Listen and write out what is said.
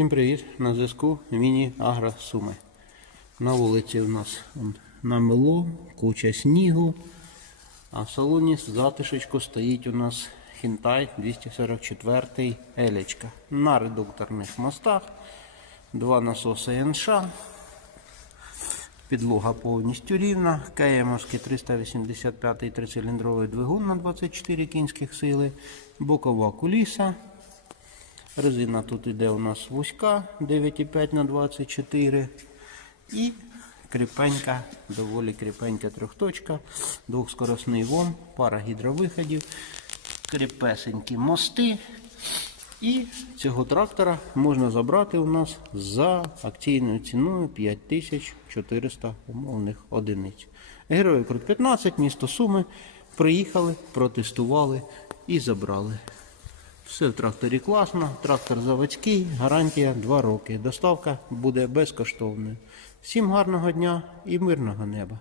Всім привіт! На зв'язку Міні Агро Суми. На вулиці у нас намело, куча снігу, а в салоні з затишечку стоїть у нас Хінтай 244 Елечка. На редукторних мостах, два насоси НШ, підлога повністю рівна, КМовський 385 трициліндровий двигун на 24 кінських сили, бокова куліса. Резина тут іде у нас вузька 9,5 на 24 і кріпенька, доволі кріпенька трьохточка, двохскоросний вон, пара гідровиходів, кріпесенькі мости. І цього трактора можна забрати у нас за акційною ціною 5400 умовних одиниць. Герої Крут 15, місто Суми. Приїхали, протестували і забрали. Все в тракторі класно, трактор заводський, гарантія 2 роки. Доставка буде безкоштовною. Всім гарного дня і мирного неба.